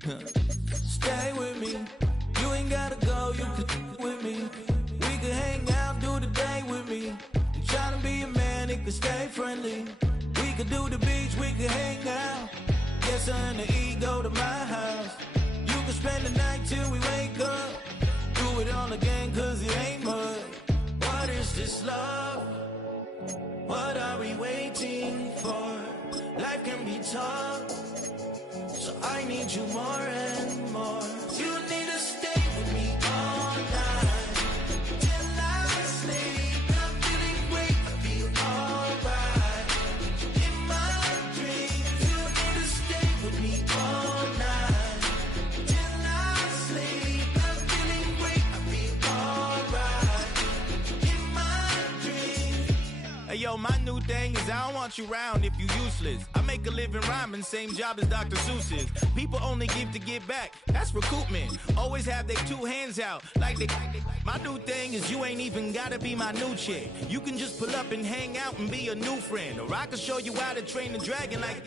Stay with me. You ain't gotta go, you can with me. We can hang out, do the day with me. I'm trying to be a man, it can stay friendly. We could do the beach, we could hang out. Yes, I and the E go to my house. You can spend the night till we wake up. Do it all again, cause it ain't mud. What is this love? What are we waiting for? Life can be tough, so I need you more and more. You need to stay with me all night till I sleep. I'm feeling great, I feel alright. In my dreams, you need to stay with me all night till I sleep. I'm feeling great, I feel alright. In my dreams. Hey yo, my new thing is I don't want you round if you useless. I make a living rhyming, same job as Dr. Seuss's. People only give to get back, that's recoupment. Always have their two hands out, like they. My new thing is you ain't even gotta be my new chick. You can just pull up and hang out and be a new friend. Or I can show you how to train the dragon like.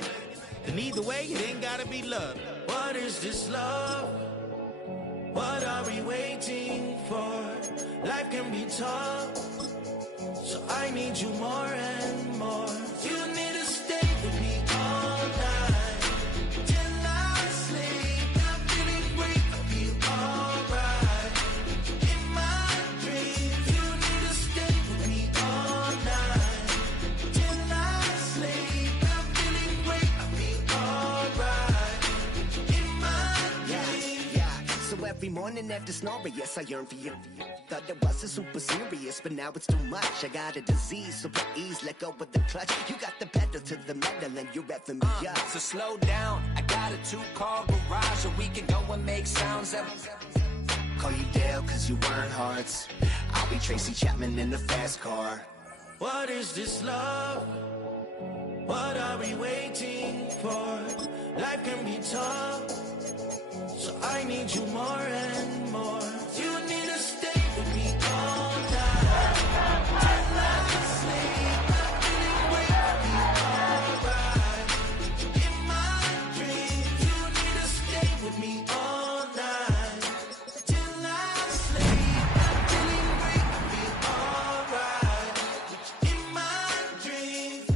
And either way, it ain't gotta be love. What is this love? What are we waiting for? Life can be tough, so I need you more and more. You need to stay with me all night till I sleep. I'm feeling great, I feel alright. In my dreams, you need to stay with me all night till I sleep. I'm feeling great, I feel alright. In my dreams. Yeah. So every morning after snoring, yes, I yearn for you. Thought it wasn't super serious, but now it's too much. I got a disease, so please let go of the clutch. You got the pedal to the metal and you're revving me up. So slow down, I got a 2-car garage, so we can go and make sounds. Call you Dale, cause you weren't hearts. I'll be Tracy Chapman in the fast car. What is this love? What are we waiting for? Life can be tough, so I need you more and more. You need to stay with me all night till I sleep. I'm feeling great, I feel alright. In my dreams, you need to stay with me all night till I sleep. I'm feeling great, I feel alright. In my dreams.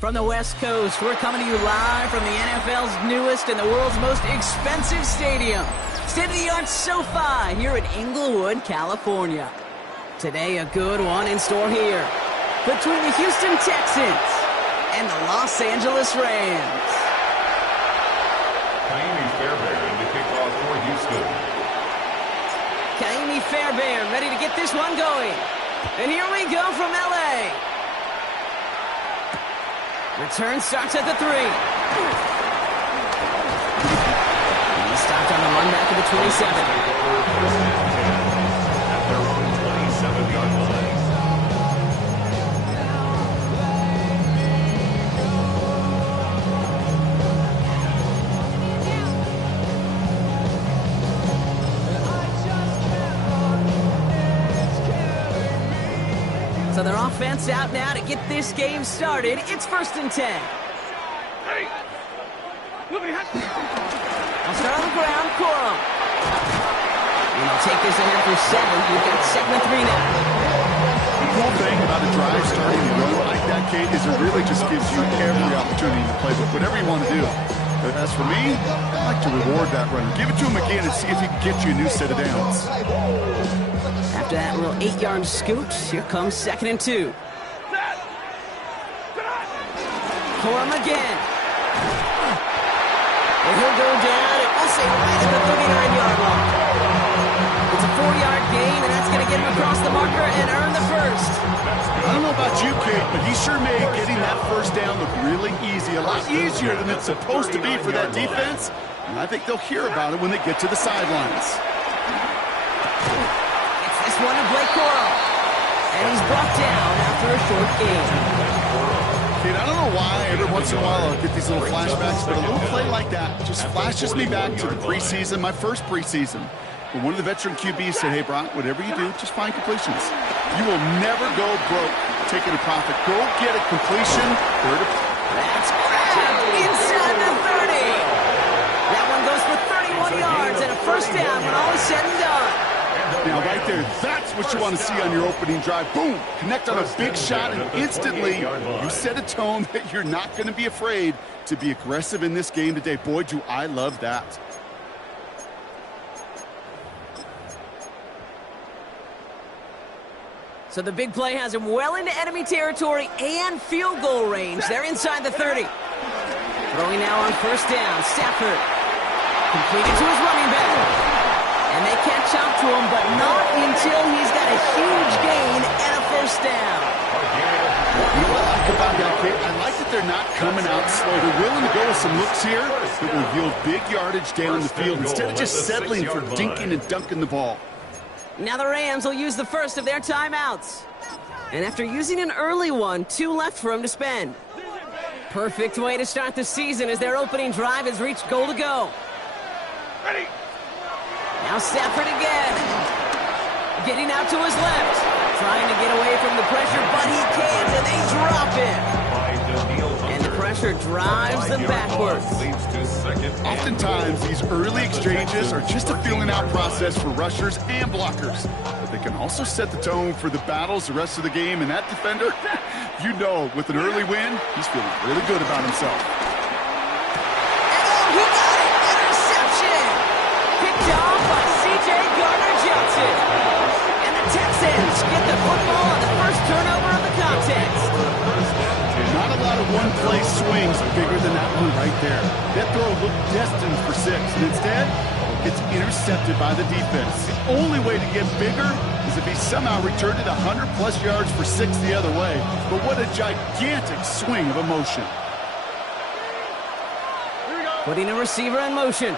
From the West Coast, we're coming to you live from the NFL's newest and the world's most expensive stadium, state-of-the-art SoFi here in Inglewood, California. Today, a good one in store here between the Houston Texans and the Los Angeles Rams. Kaimi Fairbairn to kick off for Houston. Kaimi Fairbairn ready to get this one going. And here we go from L.A. Return starts at the 3. He stopped on the run back at the 27. At their own 27-yard line. So their offense out now to get this game started. It's 1st and 10. Hey. I'll start on the ground, Corum. And they'll take this ahead for 7. We've got 2nd and 3 now. The cool thing about a drive starting to run like that, Kate, is it really just gives you every opportunity to play with whatever you want to do. But as for me, I like to reward that runner. Give it to him again and see if he can get you a new set of downs. After that little 8-yard scoot, here comes 2nd and 2. Corum again. And he'll go down, and we'll say right at the 39-yard line. It's a 4-yard gain, and that's going to get him across the marker and earn the first. I don't know about you, Kate, but he sure made getting that first down look really easy. A lot easier than it's supposed to be for that defense. And I think they'll hear about it when they get to the sidelines. It's this one to Blake Corum. And he's brought down after a short gain. Kate, I don't know why every once in a while I'll get these little flashbacks, but a little play like that just flashes me back to the preseason, my first preseason. When one of the veteran QBs said, hey, Brock, whatever you do, just find completions. You will never go broke taking a profit. Go get a completion. That's grabbed inside the 30. That one goes for 31 yards and a first down when all is said and done. Now, right there, that's what you want to see on your opening drive. Boom! Connect on a big shot, and instantly you set a tone that you're not going to be afraid to be aggressive in this game today. Boy, do I love that. So the big play has him well into enemy territory and field goal range. They're inside the 30. Throwing now on first down. Safb completed to his running back. And they catch up to him, but not until he's got a huge gain and a first down. You know what I like about that, kid? I like that they're not coming out slow. They're willing to go with some looks here that will yield big yardage down the field instead of just settling for dinking and dunking the ball. Now the Rams will use the first of their timeouts. And after using an early one, 2 left for him to spend. Perfect way to start the season as their opening drive has reached goal to go. Ready. Now Safb again. Getting out to his left. Trying to get away from the pressure, but he can't, and they drop him. And the pressure drives them backwards. Oftentimes, these early exchanges are just a feeling-out process for rushers and blockers. But they can also set the tone for the battles the rest of the game. And that defender, you know, with an early win, he's feeling really good about himself. And he got it! Interception! Picked off by C.J. Gardner-Johnson. And the Texans get the football on the first turnover of the contest. Not a lot of one-play swings bigger than that one right there. That throw looked destined for 6, and instead, it's intercepted by the defense. The only way to get bigger is if he somehow returned it 100-plus yards for 6 the other way. But what a gigantic swing of emotion. Putting a receiver in motion.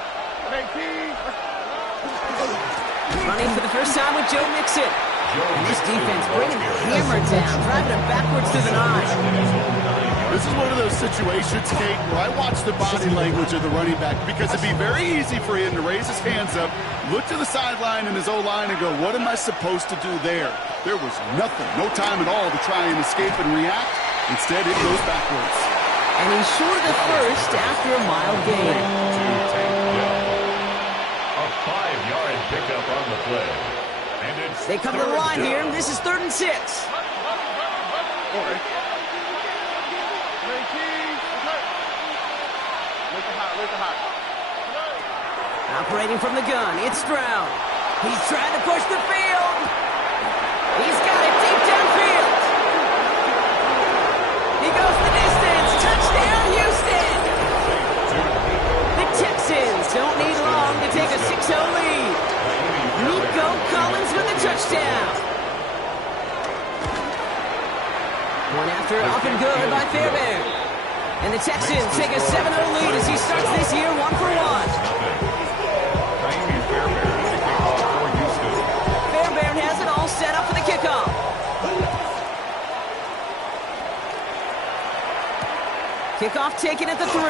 Running for the first time with Joe Mixon. And this defense bringing the hammer down, driving him backwards through the 9. This is one of those situations, Kate, where I watch the body language of the running back because it'd be very easy for him to raise his hands up, look to the sideline in his O-line and go, what am I supposed to do there? There was nothing, no time at all to try and escape and react. Instead, it goes backwards. And he's short of the first after a mild gain. A 5-yard pickup on the play. And it's They come to the line here. This is 3rd and 6. Operating from the gun, it's Stroud. He's trying to push the field. He's got it deep downfield. He goes the distance. Touchdown, Houston. The Texans don't need long to take a 6-0 lead. Nico Collins with the touchdown. One after, up and good by Fairbairn. And the Texans take a 7-0 lead as he starts this year 1-for-1. Fairbairn has it all set up for the kickoff. Kickoff taken at the 3.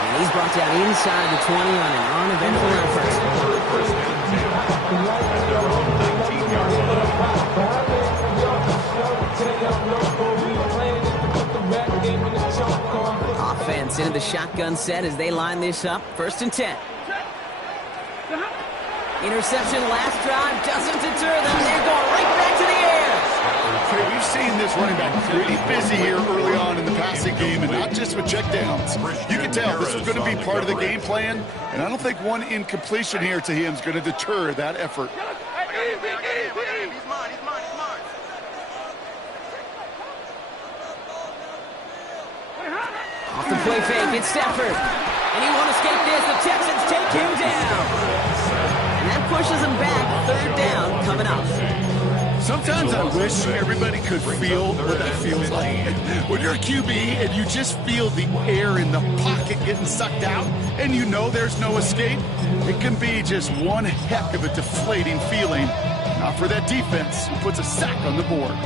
And he's brought down inside the 20 on an uneventful Offense into the shotgun set as they line this up. 1st and 10. Interception last drive doesn't deter them. They're going right back to the air. Okay, we've seen this running back pretty busy here early on in the passing game, and not just with checkdowns. You can tell this is going to be part of the game plan, and I don't think one incompletion here to him is going to deter that effort. Off the play fake, it's Safb. And he won't escape this. The Texans take him down. And that pushes him back. 3rd down coming up. Sometimes I wish everybody could feel what that feels like. When you're a QB and you just feel the air in the pocket getting sucked out and you know there's no escape, it can be just one heck of a deflating feeling. Not for that defense who puts a sack on the board.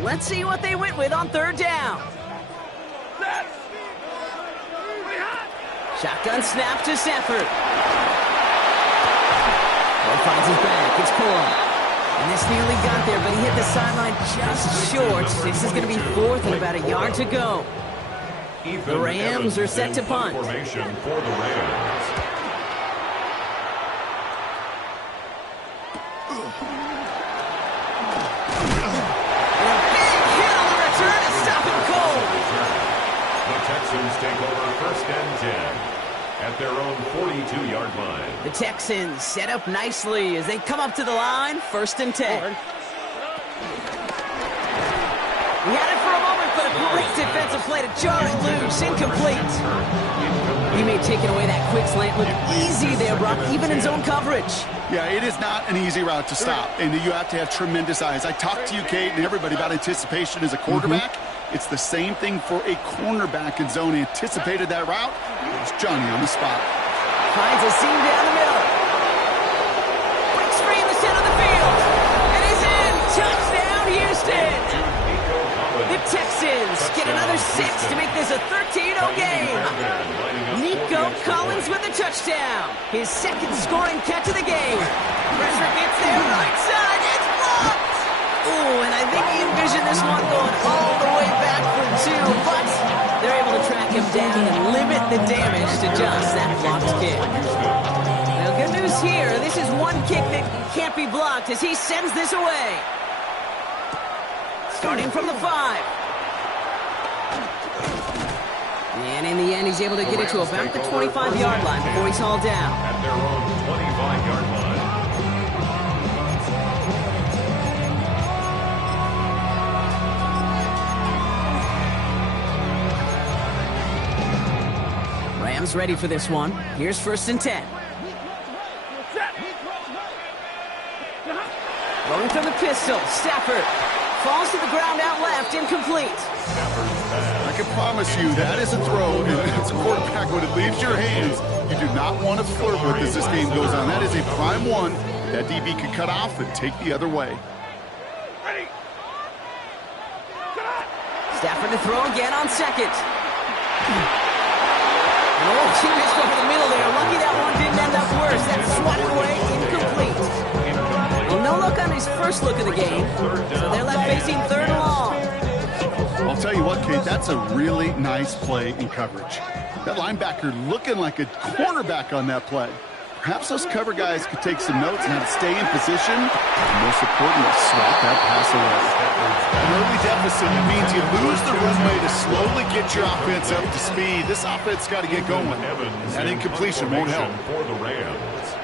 Let's see what they went with on third down. Shotgun snap to Safb. Finds his back. It's Corum. And this nearly got there, but he hit the sideline just short. This is going to be fourth and about a yard to go. The Rams are set to punt. Formation for the Rams. And a big hit on the return to stop him cold. The Texans take over first and 10 at their own 42-yard line. The Texans set up nicely as they come up to the line, first and 10. He had it for a moment, but a great defensive play to jar it loose, incomplete. He may have taken away that quick slant. Look easy there, Brock, even in zone coverage. Yeah, it is not an easy route to stop, and you have to have tremendous eyes. I talked to you, Kate, and everybody about anticipation as a quarterback. It's the same thing for a cornerback in zone. He anticipated that route. It's Johnny on the spot. Finds a seam down the middle. Breaks free in the center of the field. And he's in. Touchdown, Houston. The Texans get another 6 to make this a 13-0 game. Nico Collins with a touchdown. His second scoring catch of the game. Pressure gets there, right side. It's blocked. Ooh, and I think he envisioned this one going all the way back for 2, but they're able to track him down and limit the damage to just that blocked kick. Now, good news here. This is one kick that can't be blocked as he sends this away. Starting from the 5. And in the end, he's able to get it to about the 25-yard line before he's hauled down. At their own 25-yard line. Rams ready for this one. Here's first and 10. Rolling from the pistol, Stafford falls to the ground out left, incomplete. I can promise you that is a throw, and as a quarterback, when it leaves your hands, you do not want to flirt with as this game goes on. That is a prime one that DB could cut off and take the other way. Stafford to throw again on second. Oh, she missed over the middle there. Lucky that one didn't end up worse. That swatted away, incomplete. Well, no look on his first look of the game, so they're left facing third and long. I'll tell you what, Kate, that's a really nice play in coverage. That linebacker looking like a cornerback on that play. Perhaps those cover guys could take some notes on how to stay in position, and most importantly, swat that pass away. An early deficit means you lose the runway to slowly get your offense up to speed. This offense got to get going. That incompletion won't help. For the Rams.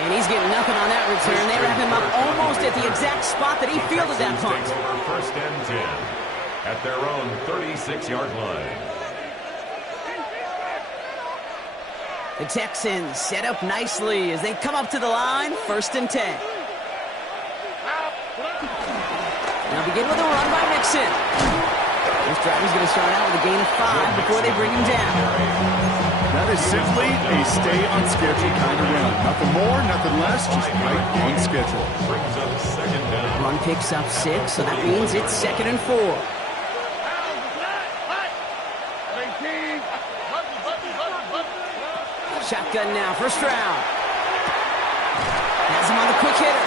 And he's getting nothing on that return. They wrap him up almost at the exact spot that he fielded that punt. First and 10 at their own 36-yard line. The Texans set up nicely as they come up to the line, first and 10. Now begin with a run by Mixon. This drive is going to start out with a gain of 5 before they bring him down. That is simply a stay on schedule kind of run. Nothing more, nothing less, just right on schedule. Brings up second down. Run picks up 6, so that means it's second and 4. Shotgun now for Stroud. Has him on the quick hitter.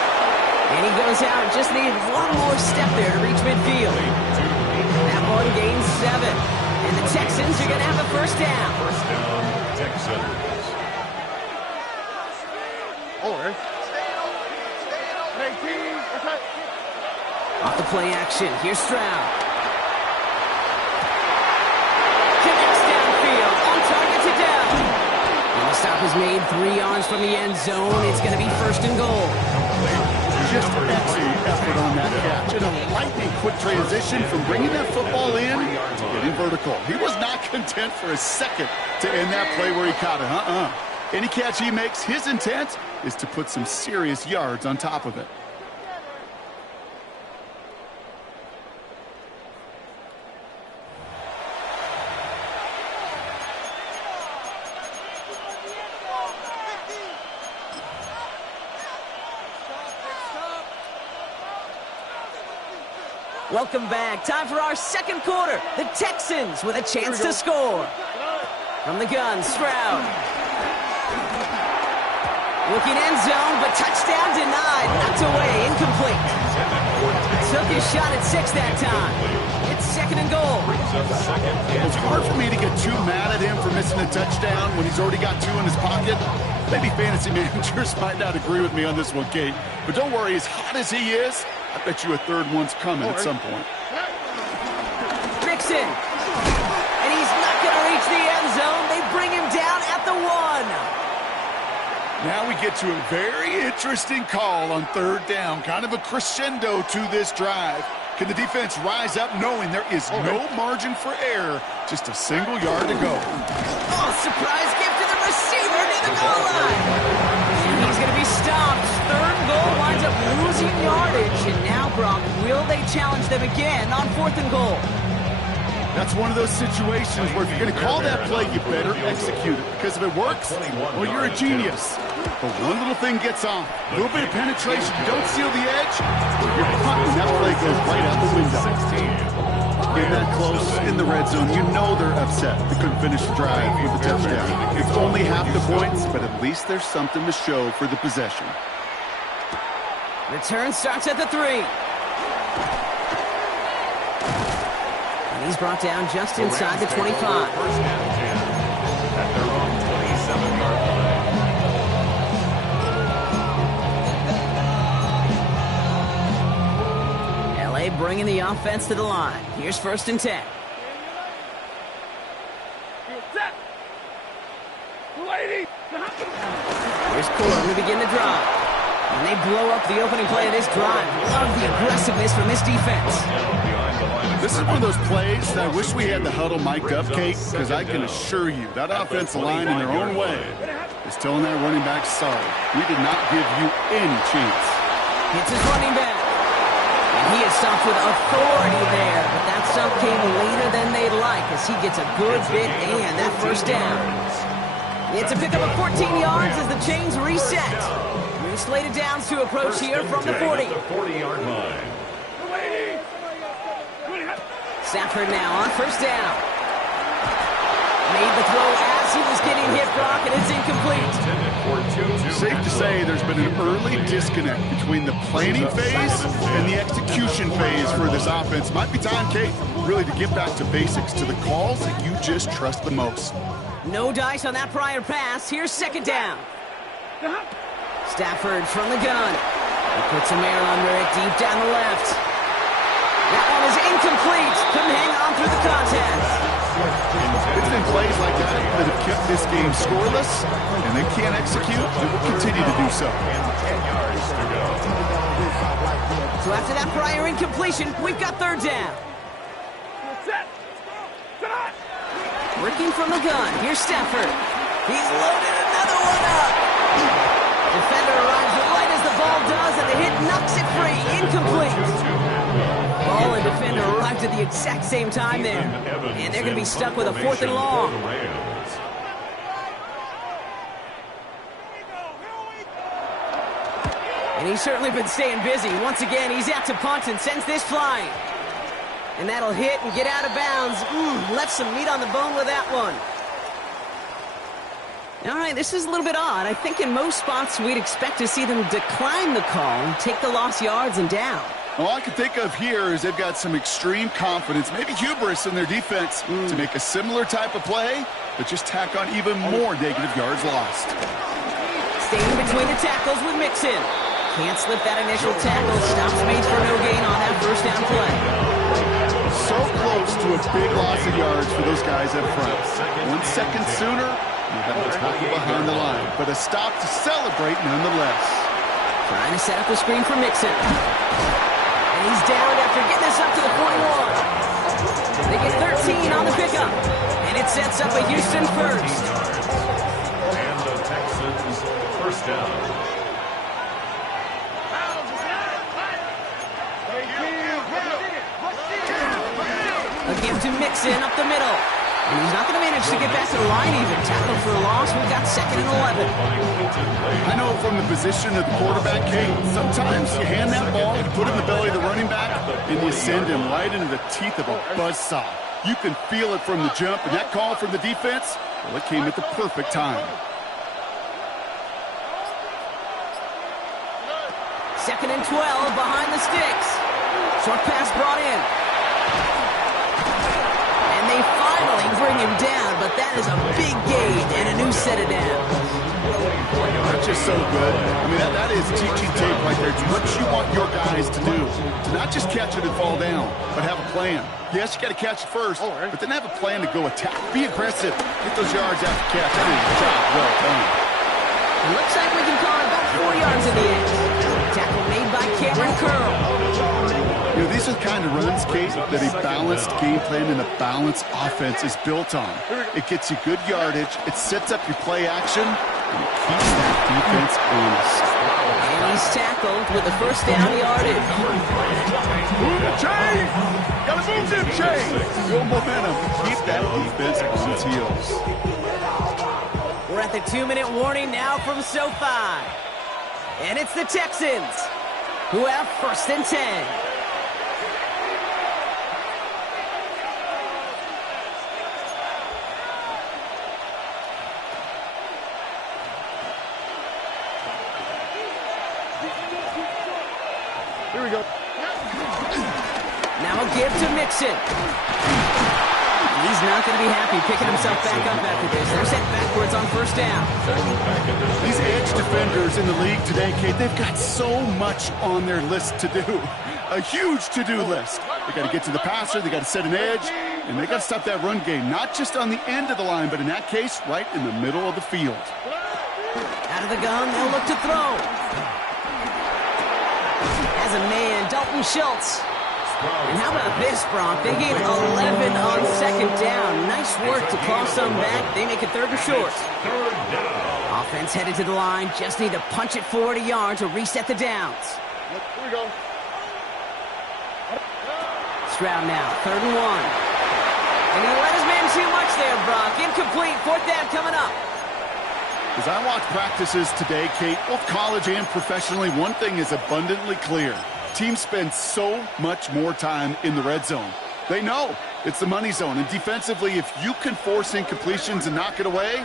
And he goes out. Just needed one more step there to reach midfield. That one gains 7. And the Texans are going to have a first down. First down, Texans. Off the play action. Here's Stroud. Connects downfield. On target to down. And the stop is made 3 yards from the end zone. It's going to be first and goal. Just excellent effort on that catch. And a lightning quick transition from bringing that football in to getting vertical. He was not content for a second to end that play where he caught it. Any catch he makes, his intent is to put some serious yards on top of it. Welcome back. Time for our second quarter. The Texans with a chance to score. From the gun, Stroud. Looking end zone, but touchdown denied. Knocked away, incomplete. Took his shot at 6 that time. It's second and goal. It's hard for me to get too mad at him for missing a touchdown when he's already got 2 in his pocket. Maybe fantasy managers might not agree with me on this one, Kate. But don't worry, as hot as he is, I bet you a third one's coming at some point. Mixon. And he's not going to reach the end zone. They bring him down at the 1. Now we get to a very interesting call on third down. Kind of a crescendo to this drive. Can the defense rise up knowing there is no margin for error? Just a single yard to go. Oh, surprise gift to the receiver near the goal line. And he's going to be stopped. Third goal winds up losing yardage. And now, Brock, will they challenge them again on 4th and goal? That's one of those situations where if you're going to call that play, you better execute it. Because if it works, well, you're a genius. But one little thing gets off. A little bit of penetration. You don't seal the edge, you're punting. That play goes right out the window. Getting that close in the red zone, you know they're upset. They couldn't finish the drive with the touchdown. It's only half the points, but at least there's something to show for the possession. Return starts at the 3. He's brought down just inside the 25. First and 10 at their own 27-yard line. LA bringing the offense to the line. Here's 1st and 10. Here's Corum to begin the drive. And they blow up the opening play of this drive. Love the aggressiveness from this defense. This is one of those plays that I wish we had the huddle mic'd up, Kate, because I can assure you that offensive line in their own way is telling that running back, sorry, we did not give you any chance. Hits his running back. And he is stopped with authority there, but that stop came later than they'd like as he gets a good bit and that first down. It's a pickup of 14 yards as the chains reset. New slated downs to approach here from the 40. 40-yard line. Safb now on 1st down. Made the throw as he was getting hit, Brock, and it's incomplete. Safe to say there's been an early disconnect between the planning phase and the execution phase for this offense. Might be time, Kate, really to get back to basics, to the calls that you just trust the most. No dice on that prior pass. Here's 2nd down. Stafford from the gun. He puts some air under it deep down the left. That one is incomplete. Couldn't hang on through the contest. It's been plays like that that have kept this game scoreless, and they can't execute. They will continue to do so. 10 yards to go. So after that prior incompletion, we've got 3rd down. Working from the gun. Here's Stafford. He's loaded another one up. Defender arrives right as the ball does, and the hit knocks it free. Incomplete. Ball and defender arrived at the exact same time there. And they're going to be stuck with a 4th and long. And he's certainly been staying busy. Once again, he's out to punt and sends this flying. And that'll hit and get out of bounds. Left some meat on the bone with that one. All right, this is a little bit odd. I think in most spots we'd expect to see them decline the call, take the lost yards and down. All I can think of here is they've got some extreme confidence, maybe hubris in their defense to make a similar type of play, but just tack on even more negative yards lost. Staying between the tackles with Mixon. Can't slip that initial tackle. Stops made for no gain on that 1st down play. So close to a big loss of yards for those guys up front. 1 second sooner, you have a tackle behind the line, but a stop to celebrate nonetheless. Trying to set up a screen for Mixon. And he's down after getting this up to the 41. They get 13 on the pickup. And it sets up a Houston first. And the Texans 1st down. A give to Mixon up the middle. And he's not going to manage to get back to the line even. Tackle for a loss. We've got 2nd and 11. I know it from the position of the quarterback, Kate, sometimes you hand that ball, put it in the belly of the running back, and you send him right into the teeth of a buzzsaw. You can feel it from the jump, and that call from the defense, well, it came at the perfect time. Second and 12 behind the sticks. Short pass brought in. And they finally bring him down, but that is a big gain and a new set of downs. That's just so good. I mean, that is teaching tape right there. It's what you want your guys to do. To not just catch it and fall down, but have a plan. Yes, you got to catch it first, but then have a plan to go attack. Be aggressive. Get those yards after catch. That is a job well done. It looks like we can call it about 4 yards in the end. Tackle made by Cameron Curl. You know, these are the kind of runs, Kate, that a balanced game plan and a balanced offense is built on. It gets you good yardage, it sets up your play action, and it keeps that defense honest. And he's tackled with the first down yardage. Move the chain! Gotta move them chain! Build momentum. Keep that defense on its heels. We're at the 2-minute warning now from SoFi. And it's the Texans who have first and 10. Here we go. Now a give to Mixon. He's not going to be happy picking himself back up after this. They're sent backwards on first down. These edge defenders in the league today, Kate, they've got so much on their list to do. A huge to-do list. They got to get to the passer, they got to set an edge, and they got to stop that run game, not just on the end of the line, but in that case, right in the middle of the field. Out of the gun, they'll look to throw. As a man, Dalton Schultz. And how about this, Bronk? They gain 11 on second down. Nice work to claw some back. They make it third and short. Offense headed to the line. Just need to punch it forward a yard to reset the downs. Here we go. Stroud now, third and 1. And he let his man too much there, Bronk. Incomplete, fourth down coming up. As I watch practices today, Kate, both college and professionally, one thing is abundantly clear. Teams spend so much more time in the red zone. They know it's the money zone. And defensively, if you can force incompletions and knock it away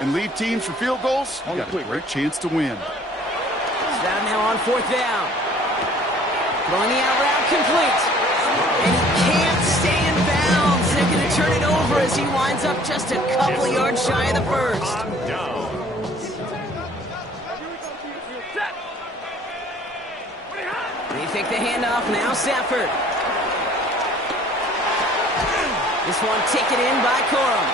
and lead teams for field goals, you got a great chance to win. Stroud now on fourth down. Throwing the out route complete. And he can't stay in bounds. They're going to turn it over as he winds up just a couple yards shy of the first. They take the handoff, now Safb. This one taken in by Corum.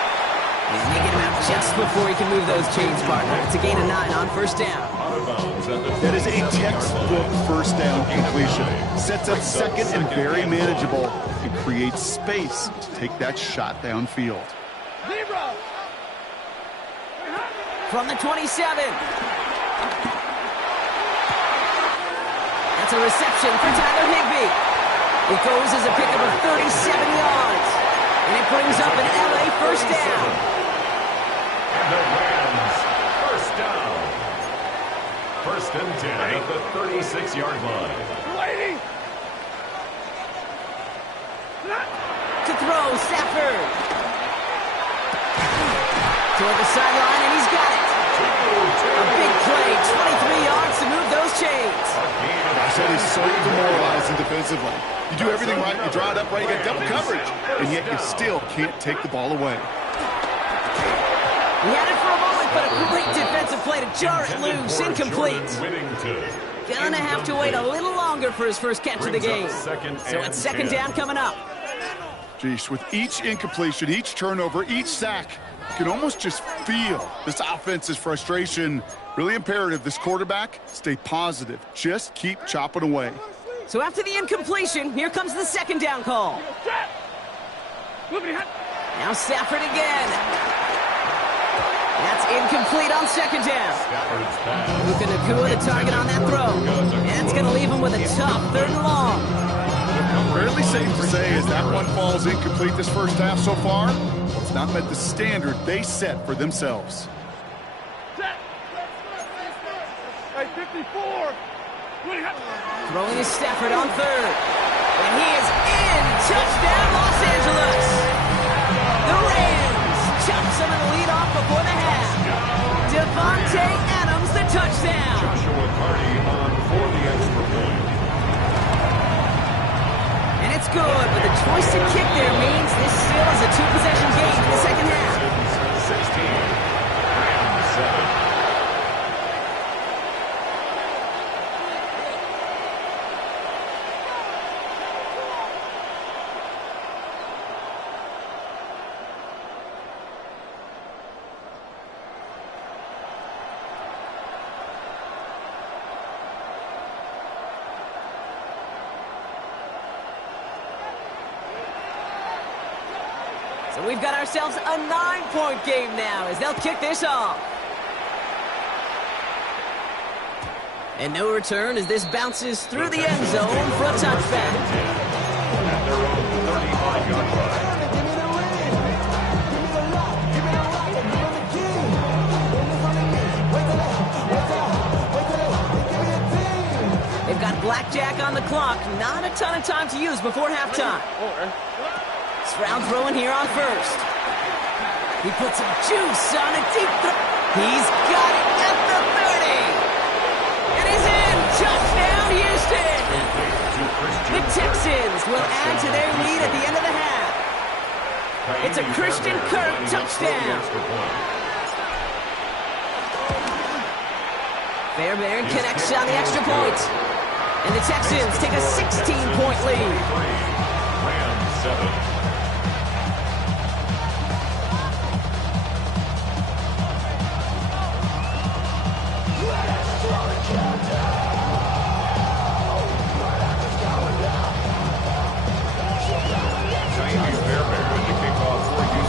He's making him out just before he can move those chains, partner. It's a gain of 9 on first down. That is a textbook first down completion. Sets up second and very manageable and creates space to take that shot downfield. From the 27. That's a reception for Tyler Higbee. It goes as a pickup of 37 yards. And it brings up an LA first down. And the Rams, first down. First and 10 at the 36-yard line. To throw, Safb. Toward the sideline, and he's got it. A big play, 23 yards to move those chains. That is so demoralizing defensively. You do everything right, you draw it up right, you got double coverage, and yet you still can't take the ball away. He had it for a moment, but a great defensive play to jar it loose, incomplete. Gonna have to wait a little longer for his first catch of the game. So it's second down coming up. Geez, with each incompletion, each turnover, each sack, you can almost just feel this offense's frustration. Really imperative, this quarterback, stay positive. Just keep chopping away. So after the incompletion, here comes the second down call. Now Safb again. That's incomplete on second down. Luka Nakua, the target on that throw. And it's going to leave him with a tough third and long. Fairly safe to say as that one falls incomplete this first half so far, well, it's not met the standard they set for themselves. Hey, 54. Throwing is Stafford on third. And he is in. Touchdown, Los Angeles. The Rams chop some of the lead off before the half. Devontae Adams, the touchdown. Joshua Carney on for the extra point. And it's good, but the choice to kick there means this still is a two-possession game in the second half. 16, Rams 7. So we've got ourselves a 9-point game now as they'll kick this off. And no return as this bounces through the end zone for a touchback. At their own 35-yard line. They've got blackjack on the clock. Not a ton of time to use before halftime. Stroud throwing here on first. He puts some juice on a deep throw. He's got it at the 30. And he's in. Touchdown, Houston. The Texans will add to their lead at the end of the half. It's a Christian Kirk touchdown. Fairbairn connects on the extra point. And the Texans take a 16-point lead. Rams 7.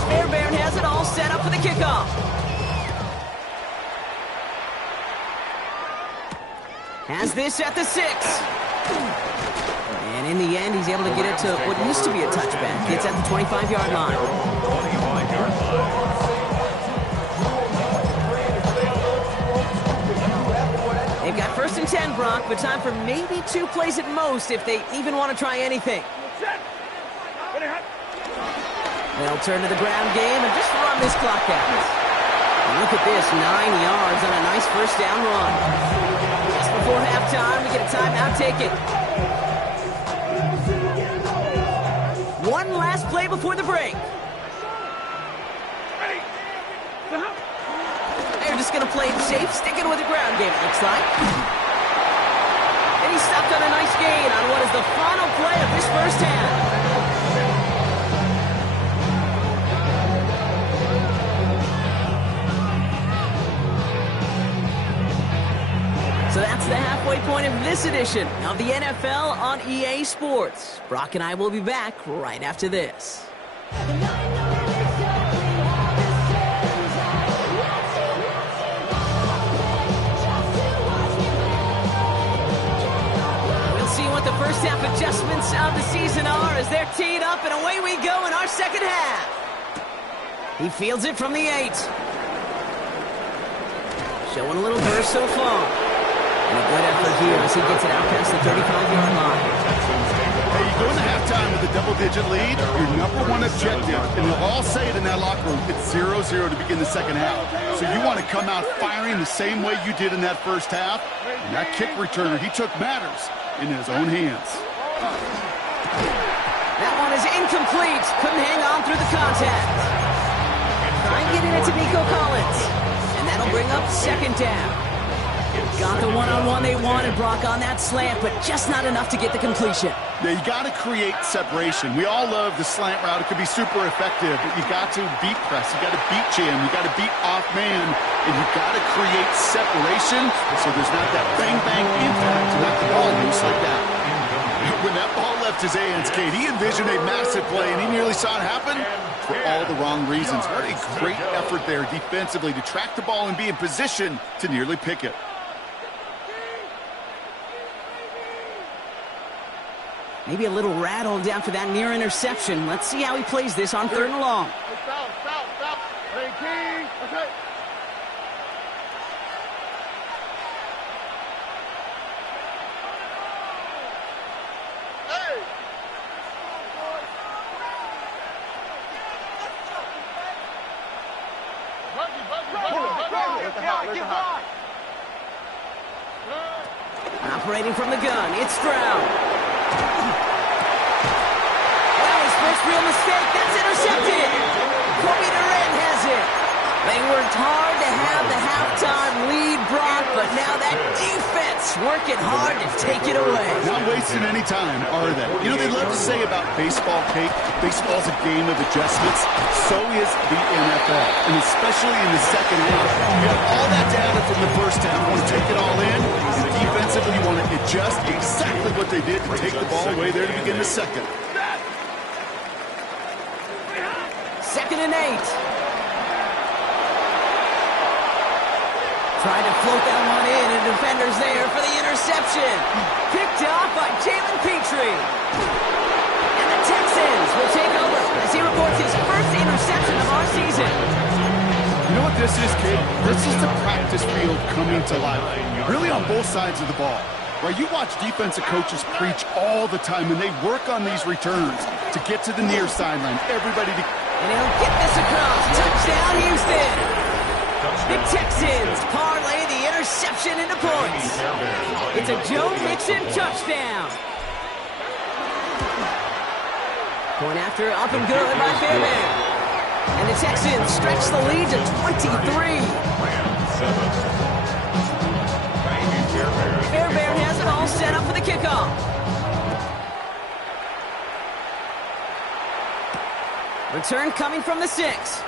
Fairbairn has it all set up for the kickoff. Has this at the 6. And in the end, he's able to get it to what used to be a touchback. It's at the 25-yard line. 25-yard line. They've got 1st and 10, Brock, but time for maybe 2 plays at most if they even want to try anything. They'll turn to the ground game and just run this clock out. And look at this, 9 yards on a nice first down run. Just before halftime, we get a timeout taken. One last play before the break. They're just going to play it safe, sticking with the ground game, it looks like. And he's stopped on a nice gain on what is the final play of this first half. So that's the halfway point of this edition of the NFL on EA Sports. Brock and I will be back right after this. We'll see what the first half adjustments of the season are as they're teed up, and away we go in our second half. He fields it from the 8. Showing a little burst so far. And a good effort here as he gets it out past the 35-yard line. Hey, you go into halftime with a double-digit lead, your number one objective, and they'll all say it in that locker room, it's 0-0 to begin the second half. So you want to come out firing the same way you did in that first half. And that kick returner, he took matters in his own hands. That one is incomplete. Couldn't hang on through the contact. Trying to get it to Nico Collins. And that'll bring up second down. Got the one-on-one they wanted, Brock, on that slant, but just not enough to get the completion. Yeah, you got to create separation. We all love the slant route. It could be super effective, but you got to beat press. You got to beat jam. You got to beat off man, and you got to create separation so there's not that bang-bang impact to knock the ball loose like that. When that ball left his hands, Kate, he envisioned a massive play, and he nearly saw it happen for all the wrong reasons. What a great effort there defensively to track the ball and be in position to nearly pick it. Maybe a little rattled after that near interception. Let's see how he plays this on 3rd and long. Stop. Hey, King. Okay. Operating from the gun, it's Stroud. That was first real mistake. That's intercepted. Kobe Durant has it. They worked hard to have the halftime lead, Brock, but now that defense working hard to take it away. Not wasting any time, are they? You know, they love to say about baseball, Kate, baseball's a game of adjustments. So is the NFL, and especially in the second half. You have all that data from the first half. You want to take it all in, and defensively you want to adjust exactly what they did to take the ball away there to begin the second. 2nd and 8. Trying to float that one in, and defenders there for the interception. Picked off by Jalen Petrie. And the Texans will take over as he reports his first interception of our season. You know what this is, kid? This is the practice field coming to life. Really on both sides of the ball. Right, you watch defensive coaches preach all the time, and they work on these returns to get to the near sideline. Everybody to... And he'll get this across. Touchdown, Houston. The Texans parlay the interception into points. It's a Joe Mixon touchdown. Point after, up and good by Fairbairn. And the Texans stretch the lead to 23. Fairbairn has it all set up for the kickoff. Return coming from the 6.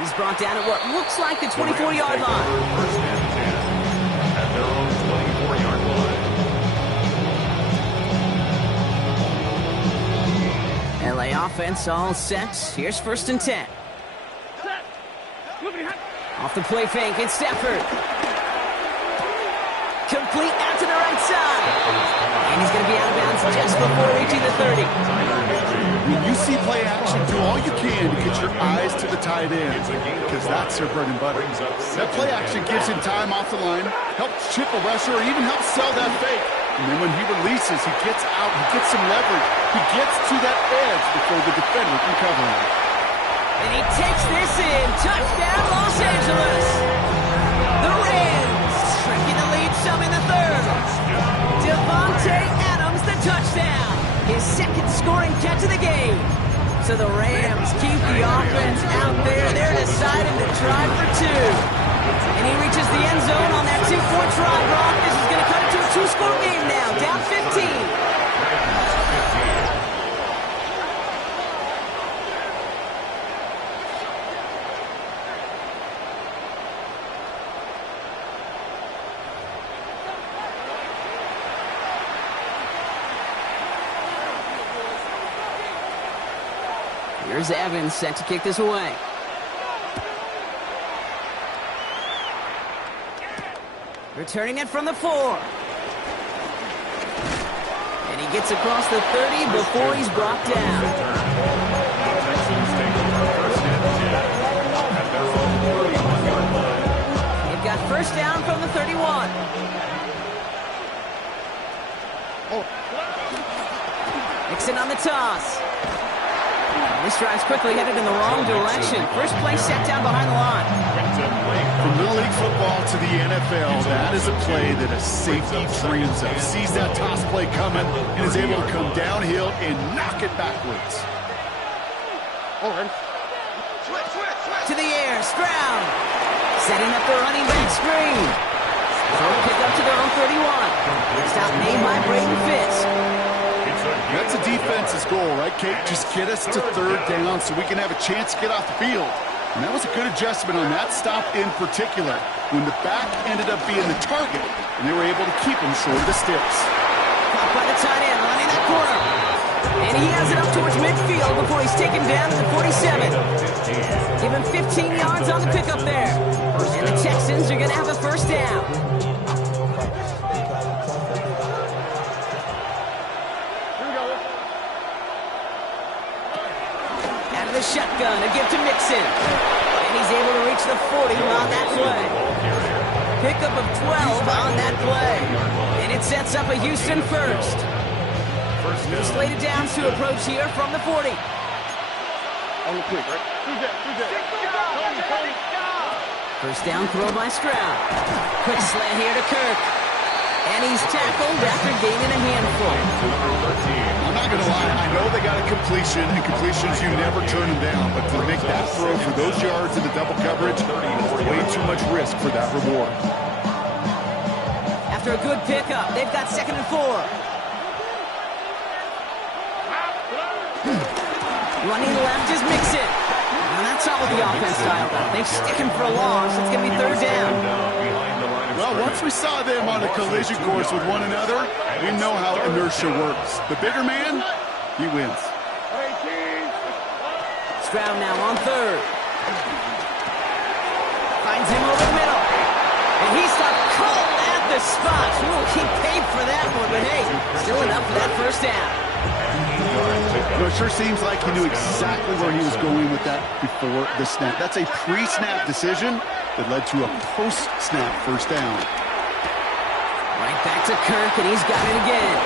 He's brought down at what looks like the 24-yard line. First and 10 at their own 24-yard line. LA offense all set. Here's 1st and 10. Off the play fake, it's Stafford. Complete out to the right side. And he's going to be out of bounds just before reaching the 30. When you see play action, do all you can to get your eyes to the tight end, because that's their bread and butter. That play action gives him time off the line, helps chip a rusher, or even helps sell that fake. And then when he releases, he gets out, he gets some leverage. He gets to that edge before the defender can cover him. And he takes this in. Touchdown, Los Angeles. The Rams shrinking the lead some in the 3rd. Devontae Adams, the touchdown. His 2nd scoring catch of the game. So the Rams keep the offense out there. They're deciding to try for 2. And he reaches the end zone on that 2-point try, Brock. This is going to cut it to a 2-score game now. Down 15. Here's Evans set to kick this away. Returning it from the 4. And he gets across the 30 before he's brought down. They've got 1st down from the 31. Nixon on the toss. This drive's quickly headed in the wrong direction. First play set down behind the line. From Little League football to the NFL, that is a play that a safety dreams of. Sees that toss play coming and is able to come downhill and knock it backwards. To the air, Stroud. Setting up the running back screen. Throw pick up to their own 31. Stop made by Braden Fitz. That's a defense's goal, right, Kate? Just get us to 3rd down so we can have a chance to get off the field. And that was a good adjustment on that stop in particular, when the back ended up being the target, and they were able to keep him short of the sticks. Caught by the tight end, running that corner. And he has it up towards midfield before he's taken down to the 47. Give him 15 yards on the pickup there. And the Texans are going to have a 1st down. The shotgun, a give to Mixon. And he's able to reach the 40 on that play. Pickup of 12 on that play. And it sets up a Houston 1st. First down. Slated downs to approach here from the 40. On the quick, right? Who's that? Tony. First down throw by Stroud. Quick slant here to Kirk. And he's tackled after gaining a handful. I'm not going to lie. I know they got a completion, and completions, you never turn them down. But to make that throw for those yards in the double coverage, way too much risk for that reward. After a good pickup, they've got 2nd and 4. Running left is Mixon. And that's all the offense dialed up. They stick him for a loss. It's going to be 3rd down. Well, once we saw them on a collision course with one another, we know how inertia works. The bigger man, he wins. Stroud now on 3rd. Finds him over the middle. And he stopped cold at the spot. Ooh, he paid for that one, but hey, still enough for that 1st down. It sure seems like he knew exactly where he was going with that before the snap. That's a pre-snap decision that led to a post-snap 1st down. Right back to Kirk, and he's got it again.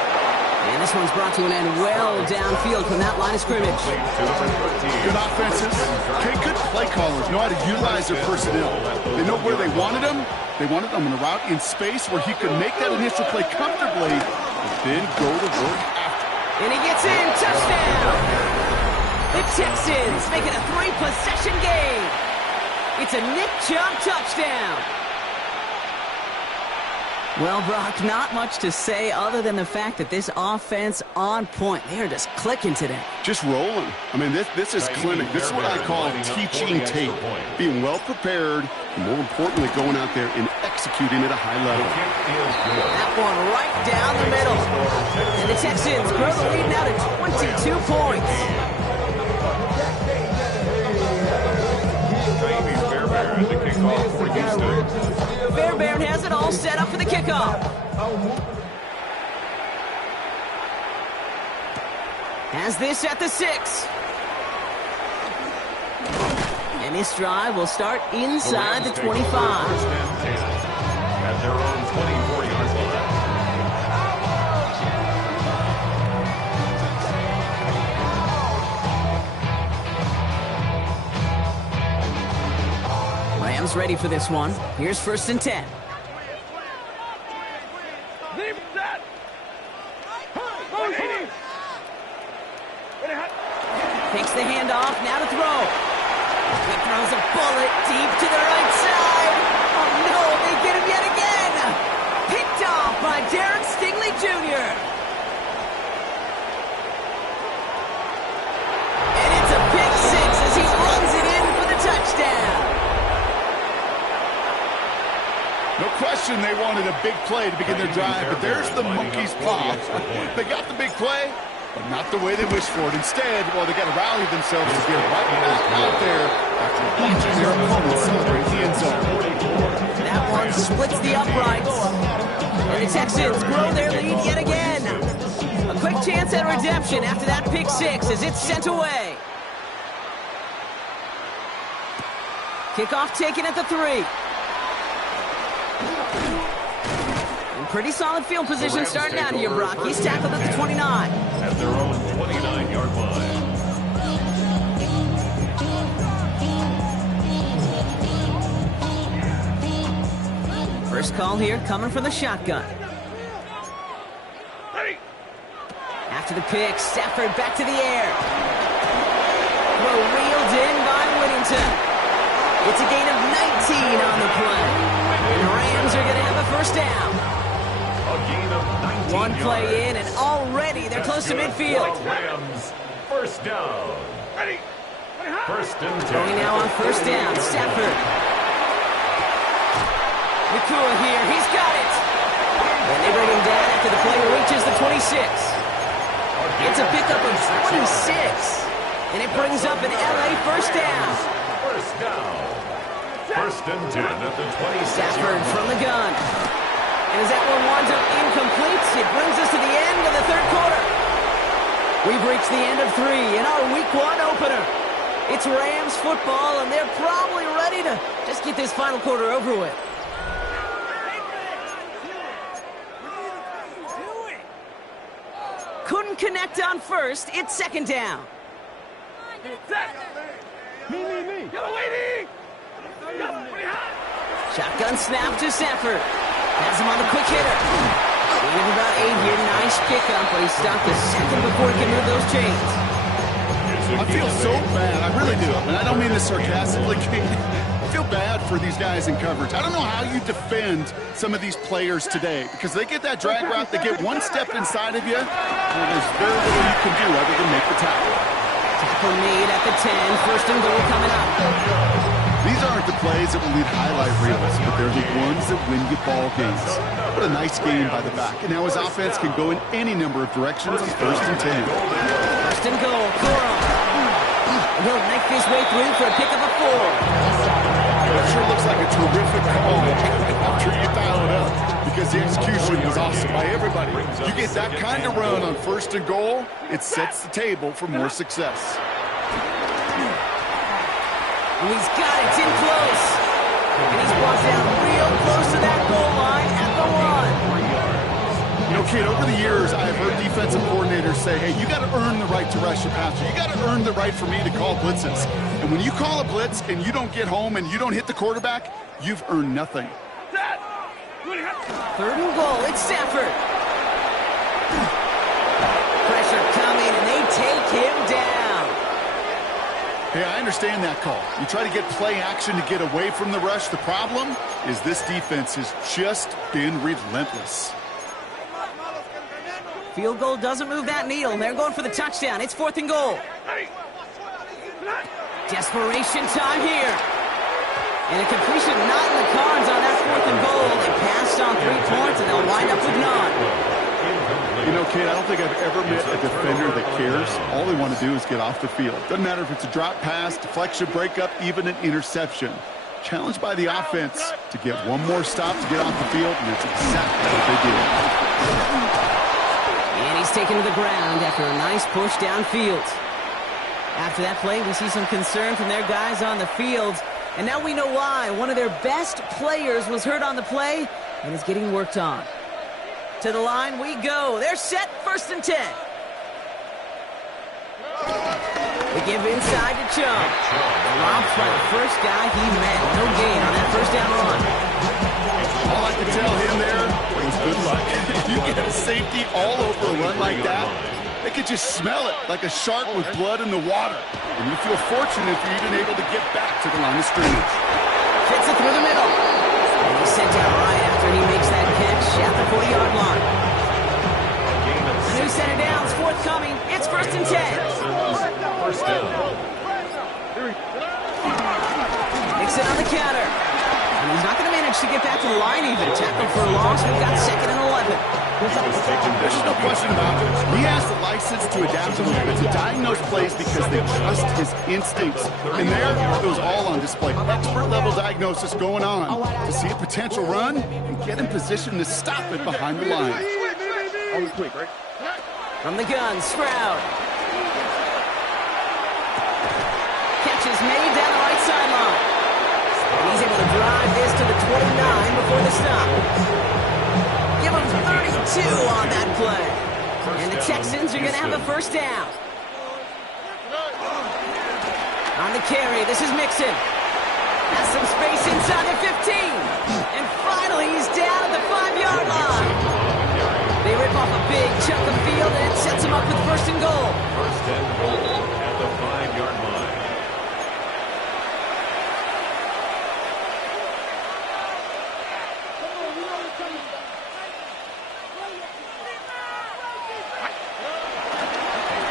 And this one's brought to an end well downfield from that line of scrimmage. Good offenses. Okay, good play callers know how to utilize their personnel. They know where they wanted him. They wanted him in a route in space where he could make that initial play comfortably, and then go to work after. And he gets in, touchdown! The Texans make it a 3-possession game. It's a Nick Chubb touchdown. Well, Brock, not much to say other than the fact that this offense on point. They are just clicking today. Just rolling. I mean, this is clinic. This is what I call teaching tape. Being well prepared, and more importantly, going out there and executing at a high level. That one right down the middle. And the Texans grow the lead now to 22 points. Fairbairn has it all set up for the kickoff. Has this at the 6. And this drive will start inside the 25. At their own 24-yard line. Rams ready for this one. Here's 1st and 10. Takes the handoff, now to throw. He throws a bullet deep to the right side. Oh no, they get him yet again. Picked off by Derek Stingley Jr. And it's a pick 6 as he runs it in for the touchdown. No question they wanted a big play to begin their drive, but there's the monkey's paw. They got the big play, but not the way they wished for it. Instead, well, they got to rally themselves to get right back out there after watching their opponent celebrate the end zone. That one splits the uprights. And the Texans grow their lead yet again. A quick chance at redemption after that pick 6 as it's sent away. Kickoff taken at the 3. And pretty solid field position starting out here, Brock. He's tackled at the 29. At their own 29-yard line. First call here coming from the shotgun. After the pick, Safb back to the air. Throw reeled in by Whittington. It's a gain of 19 on the play. And the Rams are going to have a 1st down. A gain of 19 One play in, and already they're close to midfield. Rams, 1st down. 1st and 10. Going now on 1st down, Stafford. Nakua here, he's got it. And they bring him down after the play reaches the 26. It's a pickup of 26. And it brings up an LA 1st down. 1st down. 1st and 10 at the 26. Stafford from the gun. And as that one winds up incomplete, it brings us to the end of the 3rd quarter. We've reached the end of 3 in our Week 1 opener. It's Rams football, and they're probably ready to just get this final quarter over with. Couldn't couldn't connect on first. It's second down. Me. Shotgun snap to Safb. Has him on the quick hitter. Gain of about 8 here. Nice pickup, but he stopped a second before he can move those chains. I feel so bad. I really do. And I don't mean this sarcastically. I feel bad for these guys in coverage. I don't know how you defend some of these players today because they get that drag route, they get one step inside of you, and there's very little you can do other than make the tackle. Tackle made at the 10. First and goal coming up. These aren't the plays that will lead highlight reels, but they're the ones that win you ball games. What a nice game by the back. And now his offense can go in any number of directions on first and 10. First and goal, Corum. And he'll make his way through for a pickup of 4. It sure looks like a terrific call after you dial it up because the execution was awesome by everybody. You get that kind of run on first and goal, it sets the table for more success. And he's got it. It's in close. And he's brought down real close to that goal line at the 1. You know, kid, over the years, I've heard defensive coordinators say, hey, you got to earn the right to rush your passer. You got to earn the right for me to call blitzes. And when you call a blitz and you don't get home and you don't hit the quarterback, you've earned nothing. Third and goal. It's Safb. Pressure coming, and they take him down. Hey, I understand that call. You try to get play action to get away from the rush. The problem is this defense has just been relentless. Field goal doesn't move that needle, and they're going for the touchdown. It's 4th and goal. Desperation time here. And a completion not in the cards on that 4th and goal. They passed on 3 points, and they'll wind up with none. You know, kid, I don't think I've ever met a defender that cares. All they want to do is get off the field. Doesn't matter if it's a drop pass, deflection, breakup, even an interception. Challenged by the offense to get one more stop to get off the field, and that's exactly what they did. And he's taken to the ground after a nice push downfield. After that play, we see some concern from their guys on the field. And now we know why. One of their best players was hurt on the play and is getting worked on. To the line we go. They're set. 1st and 10. They give inside to Chung. Romped by the first guy he met. No gain on that first down run. All I can tell him there was good luck. You get a safety all over a run like that, they could just smell it like a shark with blood in the water. And you feel fortunate if you're even able to get back to the line of scrimmage. Fits it through the middle. And he's sent out right after he makes that catch at the 40-yard line. A new center down is forthcoming. It's 1st and 10. First down. Nixon on the counter. And he's not going to manage to get back to the line even. Tackle for a loss. We've got 2nd and 11. There's just no question about it. He has the license to adapt a little bit, to diagnose plays because they trust his instincts. And there, it was all on display. Expert-level diagnosis going on to see a potential run and get in position to stop it behind the line. From the gun, Stroud. Catch is made down the right sideline. And he's able to drive this to the 29 before the stop. Give him 32 on that play. And the Texans are going to have a first down. On the carry, this is Mixon. Has some space inside the 15. And finally, he's down at the 5-yard line. They rip off a big chunk of field, and it sets him up with 1st and goal. 1st and goal at the 5-yard line.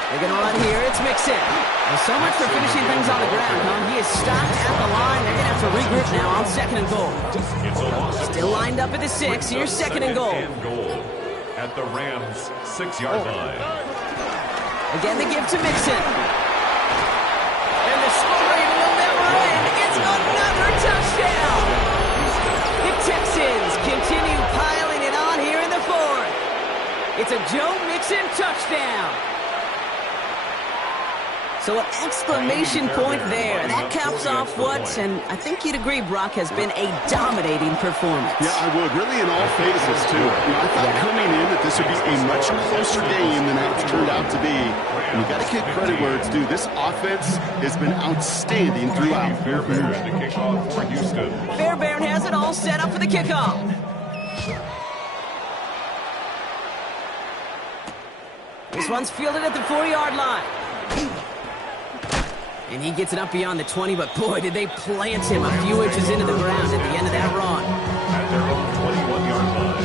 They're going to run here. It's Mixon. Well, so much for finishing things on the ground, huh? He is stopped at the line. They're going to have to regroup now on 2nd and goal. Still lined up at the 6. Here's 2nd and goal. At the Rams' 6-yard line. Again, the give to Mixon. And the scoring will never end. It's another touchdown. The Texans continue piling it on here in the 4th. It's a Joe Mixon touchdown. So an exclamation point there. That caps off what, and I think you'd agree, Brock, has been a dominating performance. Yeah, I would. Really in all phases, too. I thought coming in that this would be a much closer game than it's turned out to be. And you got to give credit where it's due. This offense has been outstanding throughout. Fairbairn to kick off for Houston. Fairbairn has it all set up for the kickoff. This one's fielded at the 4-yard line. And he gets it up beyond the 20, but boy, did they plant him a few inches into the ground at the end of that run. At their own 21-yard line.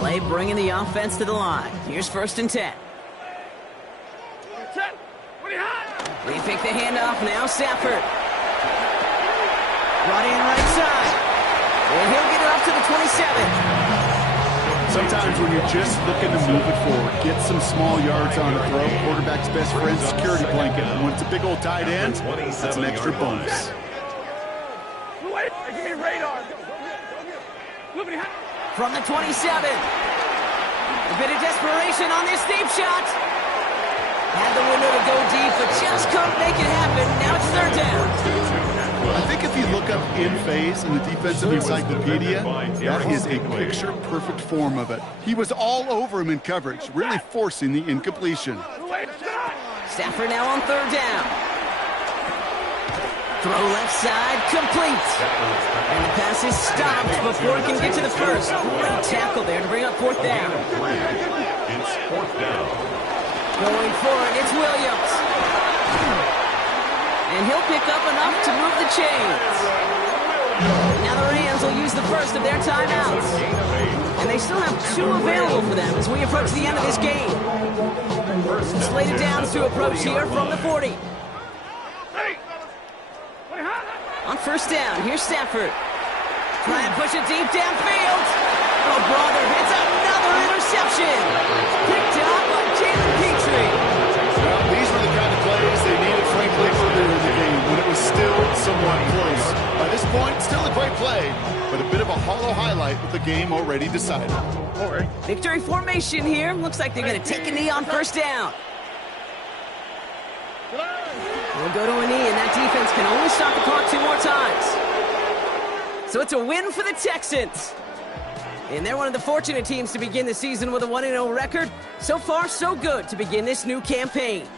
LA bringing the offense to the line. Here's 1st and 10. They pick the handoff now, Safb. Brought in right side. And he'll get it up to the 27. Sometimes when you're just looking to move it forward, get some small yards on the throw, quarterback's best friend, security blanket. And when it's a big old tight end, that's an extra bonus. From the 27. A bit of desperation on this deep shot. Had the window to go deep, but just couldn't make it happen. Now it's 3rd down. I think if you look up in phase in the defensive encyclopedia, that is a picture-perfect form of it. He was all over him in coverage, really forcing the incompletion. Safb now on 3rd down. Throw left side, complete. And the pass is stopped before it can get to the 1st. Great tackle there to bring up 4th down. It's 4th down. Going for it, it's Williams. And he'll pick up enough to move the chains. Now the Rams will use the first of their timeouts. And they still have 2 available for them as we approach the end of this game. Slated downs to approach here from the 40. On 1st down, here's Safb. Trying to push it deep downfield. Oh, brother, it's another interception. Picked up by Jalen Petrie. Well, these were the kind of plays they needed, frankly, earlier in the game when it was still somewhat close. By this point, still a great play, but a bit of a hollow highlight with the game already decided. Victory formation here. Looks like they're going to take a knee on 1st down. We'll go to a knee, and that defense can only stop the clock 2 more times. So it's a win for the Texans. And they're one of the fortunate teams to begin the season with a 1-0 record. So far, so good to begin this new campaign.